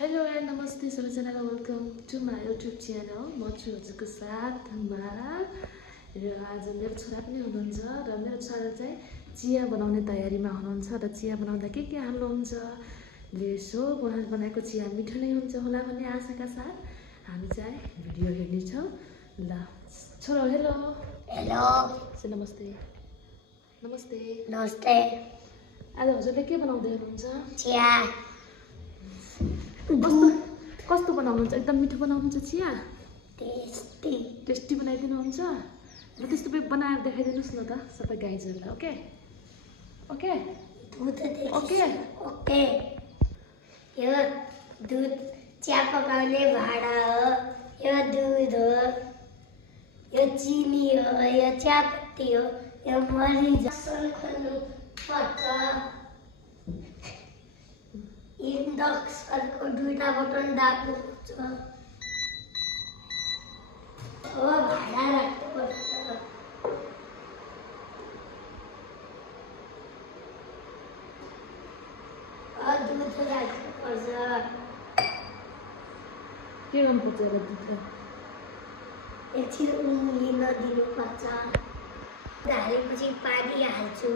Hello and नमस्ते सबैजनालाई welcome to my YouTube channel. म छु हजुरको साथमा र आज मेरो छोरा पनि हुनुहुन्छ र मेरो छोरा चाहिँ चिया बनाउने तयारीमा हुनुहुन्छ र चिया बनाउँदा के हाल्नुहुन्छ सो उहाँले बनाएको चिया मिठो नै हुन्छ होला भन्ने आशाका साथ हामी चाहिँ भिडियो हेर्नेछौँ। ल छोरा हेलो हेलो से नमस्ते नमस्ते नमस्ते। आज हजुरले के बनाउँदै हुनुहुन्छ? चिया कस्तो बनाउनुहुन्छ? एकदम मिठो बनाउनुहुन्छ चिया? टेस्टी बनाइदिनुहुन्छ? ल त्यस्तो बनाएर देखाइदिनुहोस् न त सबै गाइजहरूलाई। Okay okay okay okay. यो दुध चिया पकाउने भाँडा हो, यो दुध हो, यो चिनी हो, यो चियापत्ती हो, यो मरिच खोल्नु पर्छ। इन्डक्सनको दुईटा बटन दाब्नुपर्छ। हो भाँडा राख्नुपर्छ। दुध राख्नुपर्छ। के गर्नुपर्छ र दुधलाई? एकछिन उम्लिन दिनुपर्छ। हालेपछि पानी हाल्छु।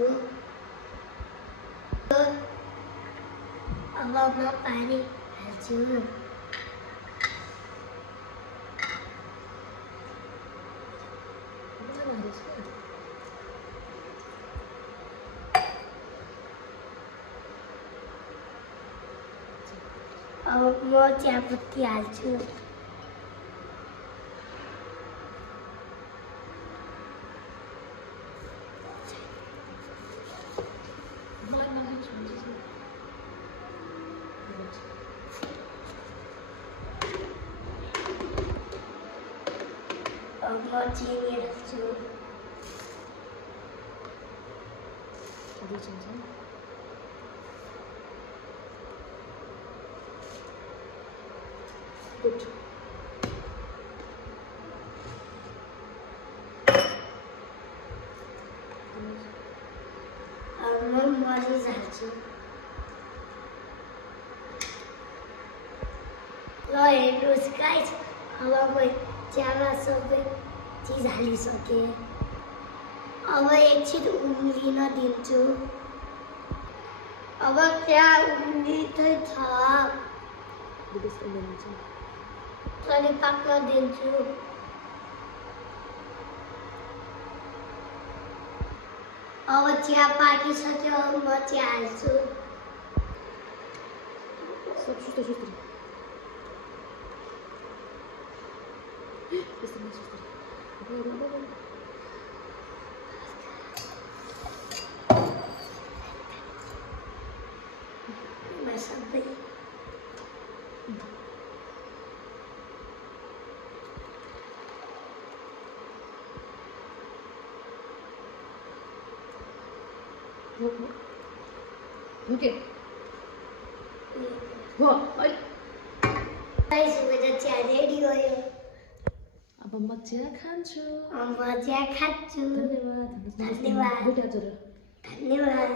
अब म पानी हाल्छु। अब म चियापत्ती हाल्छु। अब म चिनी राख्छु। गुड। अब म मरिच हाल्छु। ल हेर्नुहोस् गाइस, अब म चियामा सबै चिज हालिसकेँ। अब एकछिन उम्लिन दिन्छु। अब चिया उम्लिँदै छ। अनि पाक्न दिन्छु। अब चिया पाकिसक्यो। म चिया हाल्छु। सबै ओके हो चिया रेडी भयो। अब म चिया खान्छु। म चिया खान्छु। धन्यवाद। धन्यवाद। दुईटा जोडेर धन्यवाद।